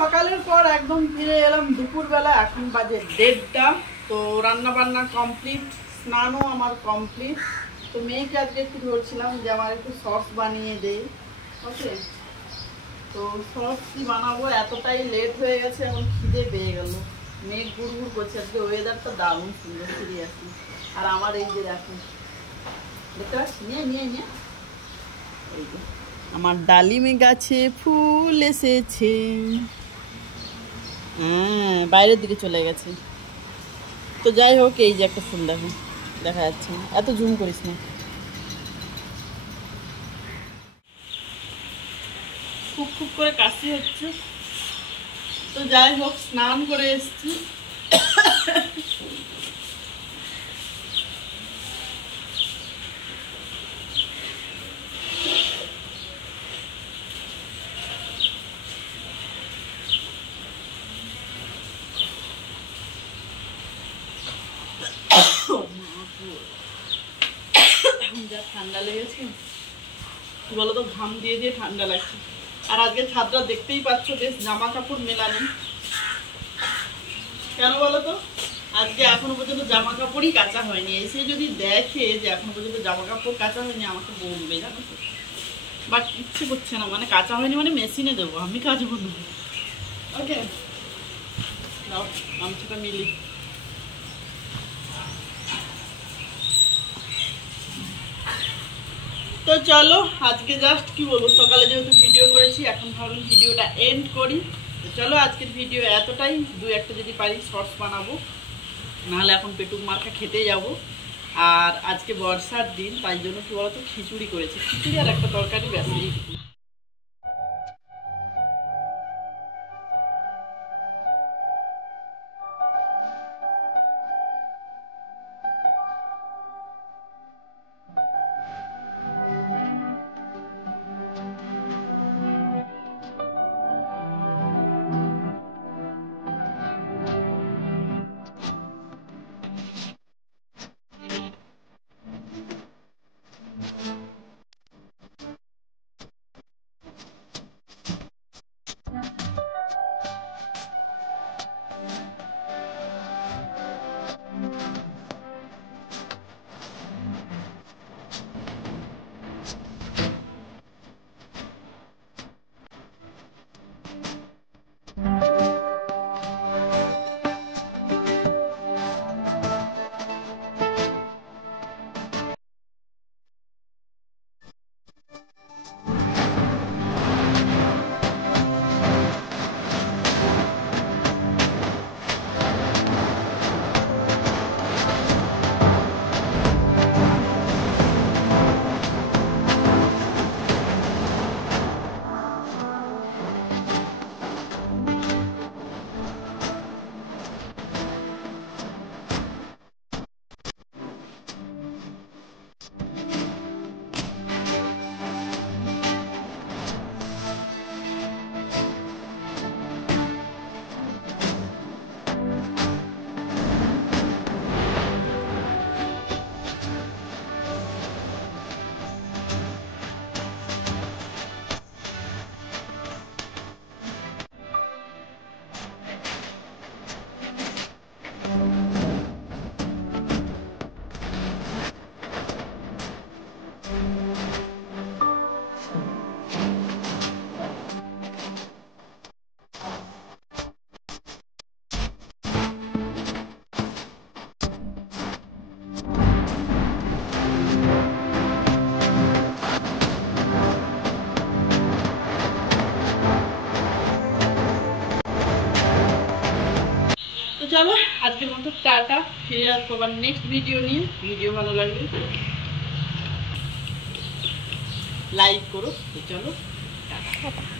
সকালের পর একদম ফিরে এলাম দুপুরবেলা। এখন বাজে 1:30টা। তো রান্না বান্না কমপ্লিট, স্নানও আমার কমপ্লিট। তো মেয়েকে আজকে একটু ধরছিলাম যে আমার একটু সস বানিয়ে দেয়। ওকে, তো সস কি বানাবো, এতটাই লেট হয়ে গেছে, এখন খিদে পেয়ে গেল। মেঘ গুড় করছে, আজকে ওয়েদারটা দারুণ সুন্দর, সিরিয়াসলি। আর আমার এই যে দেখুন, দেখতে পাচ্ছি, নিয়ে নিয়ে নিয়ে এই যে আমার ডালিমে গাছে ফুল এসেছে। হ্যাঁ, বাইরের দিকে চলে গেছে। তো যাই হোক, এই যে একটা ফুল দেখো, দেখা যাচ্ছে না, এত জুম করিস না। খুব খুব করে কাশি হচ্ছে। তো যাই হোক, স্নান করে এসছি। যা ঠান্ডা লেগেছে কি বলতো, ঘাম দিয়ে দিয়ে ঠান্ডা লাগছে। আর আজকে ছাদটা দেখতেই পাচ্ছ, বেশ জামা কাপড় মেলানো। কেন বলতো, আজকে এখনো পর্যন্ত জামা কাপড়ই কাঁচা হয়নি। এসে যদি দেখে যে এখনো পর্যন্ত জামা কাপড় কাঁচা হয়নি, আমাকে বলবে, জানো তো। বাট ইচ্ছে করছে না, মানে কাঁচা হয়নি মানে মেশিনে দেবো, আমি কাচবো না। ওকে, দাও গামছাটা মিলি। তো চলো, আজকে জাস্ট কি বলবো, সকালে যেহেতু ভিডিও করেছি, এখন ভাবলাম ভিডিওটা এন্ড করি। তো চলো, আজকের ভিডিও এতটাই। দু একটা যদি পারি শর্টস বানাবো, নাহলে এখন পেটুক মার্কা খেতে যাব। আর আজকে বর্ষার দিন, তাই জন্য কি বলতো, খিচুড়ি করেছি, খিচুড়ি আর একটা তরকারি, ব্যাস। তো চলো, আজকের মতো টাটা। ফিরে আসবো আবার নেক্সট ভিডিও নিয়ে। ভিডিও ভালো লাগলে লাইক করো। তো চলো, টাটা।